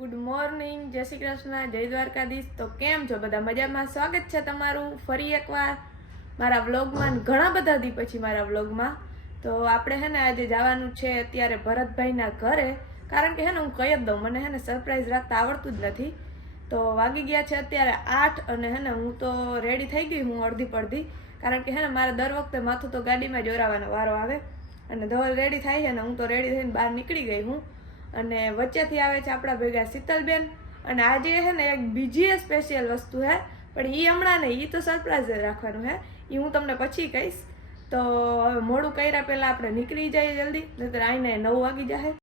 Good morning, જય શ્રી કૃષ્ણ, જય દ્વારકાધીશ. તો કેમ છો બધા? મજામાં? સ્વાગત છે તમારું ફરી એકવાર મારા વ્લોગમાં. ઘણા બધા દી પછી મારા વ્લોગમાં. તો આપણે હે ને આજે જવાનું છે અત્યારે ભરતભાઈના ઘરે, કારણ કે હે ને હું કહી જ દઉં, મને હે ને સરપ્રાઈઝ રાખતા આવડતું જ નથી. તો વાગી ગયા છે અત્યારે 8 અને હે ને હું તો રેડી થઈ ગઈ હું અડધી પડધી, કારણ કે હે ને મારે દર વખતે માથું તો ગાડીમાં જ ઓરાવાનો વારો આવે અને ધવલ રેડી થાય છે ને હું તો રેડી થઈને બહાર નીકળી ગઈ હું. અને વચ્ચેથી આવે છે આપણા ભેગા શીતલબેન. અને આજે હે ને એક બીજી સ્પેશિયલ વસ્તુ હે, પણ એ હમણાં નહીં, એ તો સરપ્રાઈઝ જ રાખવાનું હે, એ હું તમને પછી કહીશ. તો હવે મોડું કર્યા પહેલાં આપણે નીકળી જઈએ જલ્દી, નહીંતર આઈને 9 વાગી જાય.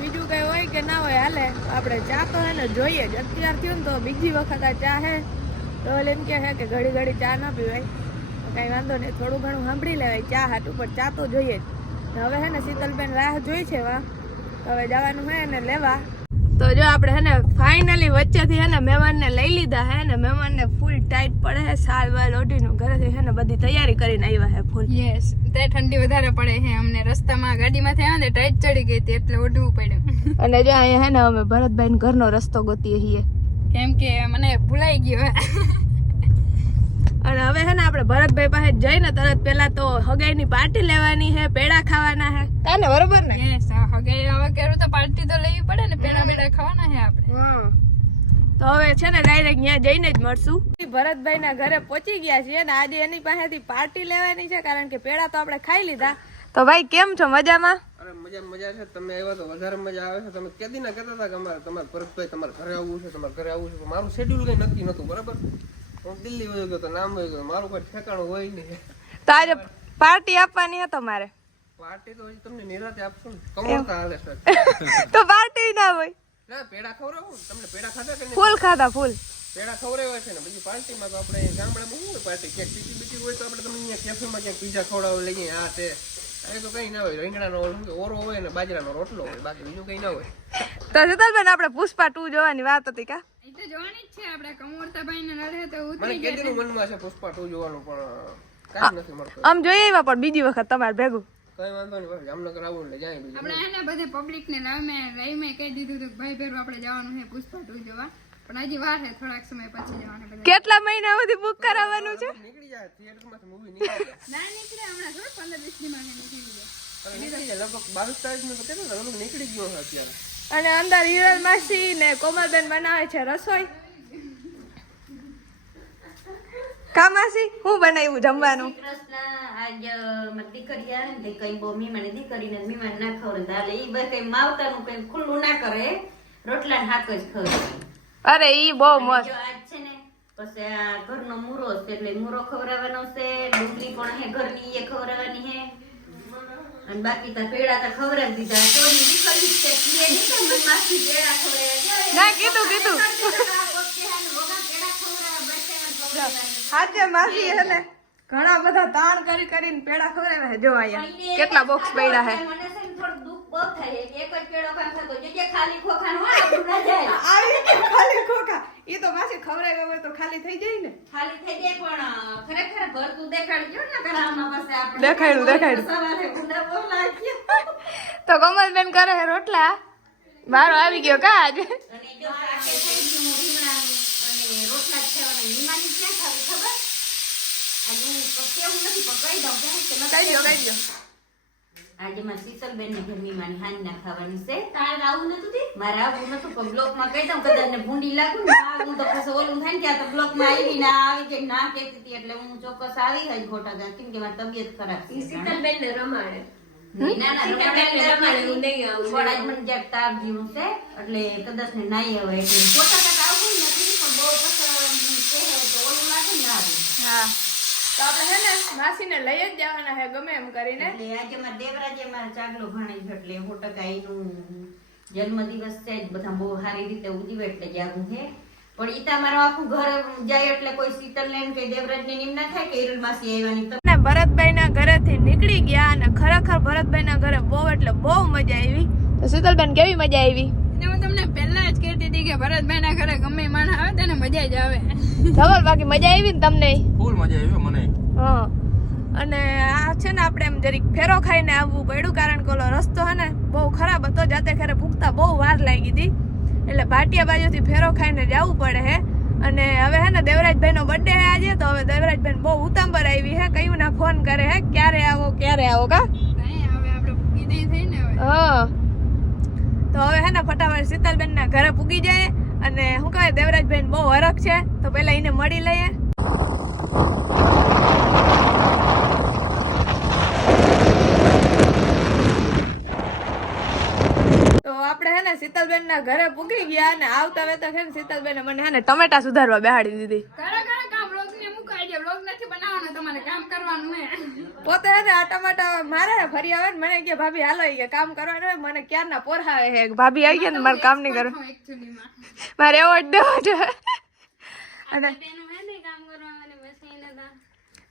બીજું કઈ હોય કે ના હોય હાલે, આપણે ચા તો હે ને જોઈએ જ. અત્યાર થયું ને તો બીજી વખત આ ચા હે તો એમ કે હે કે ઘડી ઘડી ચા ના પીવાય, કઈ વાંધો નહીં, થોડું ઘણું સાંભળી લેવાય ચા હાટું, પણ ચા તો જોઈએ જ. હવે હે ને શીતલબેન રાહ જોઈ છે વા, હવે જવાનું હે ને લેવા. તો જો આપણે હે ને ફાઇનલી વચ્ચેથી હે ને મહેમાનને લઈ લીધા હે ને, મહેમાનને ફૂલ ટાઈટ પડે હે, સાલ વાલ ઓઢીનું ઘરેથી હે ને બધી તૈયારી કરીને આવ્યા હે ફૂલ. યસ, તે ઠંડી વધારે પડે છે અમને, રસ્તામાં ગાડીમાંથી આવ્યા ને ટાઈટ ચડી ગઈ હતી એટલે ઓઢવું પડ્યું. અને જો અહીંયા હે ને અમે ભરતભાઈ ઘરનો રસ્તો ગોતીએ છીએ, કેમ કે મને ભૂલાઈ ગયો. અને હવે હે ને આપણે ભરતભાઈ પાસે જઈને તરત પેલા તો હગાઈની પાર્ટી લેવાની હે, પેડા ખાવાના હે, તાને બરોબર ને? યસ, હગાઈ હવે કર્યું તો પાર્ટી તો લેવી પડે ને, પેડા બેડા ખાવાના છે આપણે. તો હવે છે ને ડાયરેક્ટ ત્યાં જઈને જ મળશું. ભરતભાઈના ઘરે પહોંચી ગયા છીએ ને આજે એની પાસેથી પાર્ટી લેવાની છે, કારણ કે પેડા તો આપણે ખાઈ લીધા. તો ભાઈ કેમ છો? મજામાં? અરે મજા છે. તમે આવ્યા તો વધારે મજા આવે છે. તમે કેદી ના કહેતા હતા કે તમારે ભરતભાઈ તમારા ઘરે આવવું છે, તમારા ઘરે આવવું છે. મારું શેડ્યુલ કઈ નક્કી નતું, બરાબર? હું દિલ્હી વયો ગયો તો, નામ વયો ગયો, મારું કોઈ ઠેકાણું હોય નહીં. તો આજે પાર્ટી આપવાની છે તમારે? પાર્ટી તો હજી તમને નિરાતે આપશું ને, કમળતા હાલે છે. તો પાર્ટી ના હોય ના, પેડા ખવડાવું. તમને પેડા ખાધા કે નહીં? ફૂલ ખાધા, ફૂલ પેડા ખવડાવ્યા છે ને. પછી પાર્ટીમાં તો આપણે ગામડામાં શું હોય પાર્ટી, ક્યાંક બીજી હોય તો આપણે તમને અહીંયા કેફેમાં ક્યાંક પીઝા ખવડાવવા લઈએ, આ તે. એ તો કઈ ના હોય, રીંગણાનો ઓરો હોય ને બાજરાનો રોટલો હોય, બાકી બીજું કઈ ના હોય. તો શીતલબેન આપણે પુષ્પા 2 જોવાની વાત હતી કા? એ તો જોવાની જ છે આપણે, કમોરતા ભાઈ ને નડે તો મને ઉતરી કેદીનું મનમાં છે પુષ્પા 2 જોવાનું, પણ કાંઈ નથી મળતું. આમ જોઈએ એવા, પણ બીજી વખત તમારે ભેગું કઈ વાંધો નહીં, ભાઈ જામનગર આવું એટલે જાય બીજું. આપણે એને બધે પબ્લિક ને લઈ કહી દીધું હતું કે ભાઈ ભેરું આપણે જવાનું છે પુષ્પા 2 જોવા, પણ હજી વાર છે, થોડાક સમય પછી જવાના બધા. કેટલા મહિના સુધી બુક કરાવવાનું છે? નીકળી જાય થિયેટરમાંથી મૂવી નીકળી જાય. ના નીકળે હમણાં, થોડું 15-20 દીમાં નીકળી જાય. અરે નીકળી જાય લગભગ 22 તારીખનું તો કેટલું લગભગ નીકળી ગયો છે અત્યારે. અને અંદર હિરલ માસી ને કોમલબેન બનાવે છે રસોઈ. કા માસી શું બનાવ્યું જમવાનું? કૃષ્ણ આજ મારી દીકરી આવે ને કઈ બહુ મીમાને દીકરીને મીમાન ના ખવડે હાલે, ઈ બસ કઈ માવતાનું કઈ ખુલ્લું ના કરે, રોટલા ને શાક જ ખવડાવે. અરે ઈ બહુ મસ્ત. જો આજ છે ને પછી આ ઘરનો મૂરો છે એટલે મૂરો ખવડાવવાનો છે, ડુંગળી પણ હે ઘરની એ ખવડાવવાની હે, અને બાકી તો પેડા તો ખવડાવી દીધા. તોની દીકરી છે કીએ નહીં કે મને માસી પેડા ખવડાવ્યા. ના કીધું હાચે માસી હે ને ઘણા બધા તાણ કરી કરીને પેડા ખવડાવે છે. જો અહીંયા કેટલા બોક્સ પડ્યા છે. મને છે ને થોડું દુઃખ બહુ થાય કે એક જ પેડો કામ થતો જે ખાલી ખોખાનું હોય આપણું ના જાય. આવી કે ખાલી ખોખા ઈ તો માસી ખવડાવ્યા હોય તો ખાલી થઈ જાય ને. ખાલી થઈ જાય, પણ ખરેખર ભરતું દેખાડજો ને કરામાં પાસે આપણે દેખાડ્યું. સવારે ગુંડા બહુ લાગ્યો. તો કોમલબેન કરે છે રોટલા, મારો આવી ગયો કા આજે. અને જો શાકે થઈ ગયું રીંગણાનું અને રોટલા જ થવાના. લીમાની ક્યાં ખાવી ખબર? આજે હું કેવું નથી પણ કહી દઉં કે કઈ દો. આજે મારે શીતલબેન ની ઘરની માની હાંજ ના ખાવાની છે. તારે આવું નતું તે? મારે આવું નતું પણ બ્લોક માં કહી દઉં, કદાચ ને ભૂંડી લાગુ ને આવું તો પછી ઓલું થાય ને કે આ તો બ્લોક માં આવી ના આવી કે ના કહેતી હતી, એટલે હું ચોક્કસ આવી જ ખોટા ગયા, કેમ કે મારી તબિયત ખરાબ છે. શીતલબેન ને રમાડે. ના મને જ્યાં તાવ જેવું છે એટલે કદાચ ને નાઈ આવે એટલે ખોટા તક આવું નથી, પણ બહુ પસંદ કહે તો ઓલું લાગે ને આવે. હા, તો આપણે હે ને માસીને લઈ જ જવાના હે ગમે એમ કરીને. એટલે આજે મારા દેવરાજે મારા ચાગલો ભાણી છે એટલે 100% એનું જન્મદિવસ છે, બધા બહુ સારી રીતે ઉજવે એટલે જાવું છે. પણ ઈ તમારું આખું ઘર જાય એટલે કોઈ શીતલને કે દેવરાજને નિમ ના થાય કે હિરલ માસી આવવાની. ને ભરતભાઈના ઘરેથી નીકળી ગયા અને ખરેખર ભરતભાઈના ઘરે બહુ એટલે બહુ મજા આવી. તો શીતલબેન કેવી મજા આવી? ને હું તમને પહેલા જ કહેતી હતી કે ભરતભાઈના ઘરે ગમે માણસ આવે તેને મજા જ આવે. ધવલ બાકી મજા આવી ને તમને? ફૂલ મજા આવી મને. હા. અને આ છે ને આપણે એમ જરીક ફેરો ખાઈને આવવું પડ્યું કારણ કે ઓલો રસ્તો હે ને બહુ ખરાબ હતો. જાતે ઘરે પૂગતા બહુ વાર લાગી હતી એટલે ભાટિયા બાજુથી ફેરો ખાઈને જવું પડે હે. અને હવે હે ને દેવરાજભાઈ નો બર્થડે હે આજે, તો હવે દેવરાજભાઈ બહુ ઉતાંબર આવી હે, કયું ના ફોન કરે હે ક્યારે આવો કા. નહીં, હવે આપણે પૂગી દઈ થઈ ને હવે. હા, તો હવે હે ને ફટાફટ શીતલબેન ના ઘરે પૂગી જાય. અને શું કહે દેવરાજભાઈ બહુ હરખ છે તો પેલા એને મળી લઈએ. તો આપણે હે ને શીતલબેન ના ઘરે પૂગી ગયા અને આવતા વેતા છે ને શીતલબેન મને હે ને ટમેટા સુધારવા બેહાડી દીધી. ઘણા કામ વ્લોગને મુકાઈ દે. વ્લોગ નથી બનાવવાનો, તમારે કામ કરવાનું હે. પોતે હે ને આ ટમાટા મારે ફરી આવે ને મને કે ભાભી હાલો કે કામ કરવાનું હોય. મને ક્યારના પોરહાવે હે ભાભી આવી ગયા ને મારે કામ નહીં કરવું, Actually માં મારે એવોર્ડ દેવો છે. અને તેનું હે ને કામ કરવાની મશીન હતા.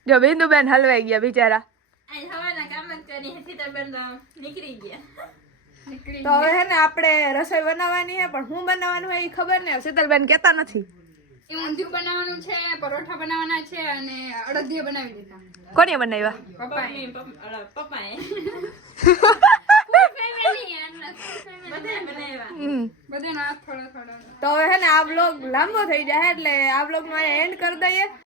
જો બિંદુબેન હલવાઈ ગયા બિચારા. આ હવાના કામ જ કરી સીતાબેન તો નીકળી ગયા. નીકળી તો હવે હે ને આપણે રસોઈ બનાવવાની હે પણ હું બનાવવાનું હોય એ ખબર નહીં. શીતલબેન કહેતા નથી. એ ઊંધિયું બનાવવાનું છે, પરોઠા બનાવવાના છે અને અડદિયા બનાવી દીધા. કોને બનાવ્યા? પપ્પાએ. પપ્પાએ બધાનો હાથ થોડો થોડો. તો હવે હે ને આ બ્લોગ લાંબો થઈ જાય એટલે આ બ્લોગ નો એન્ડ કરી દઈએ.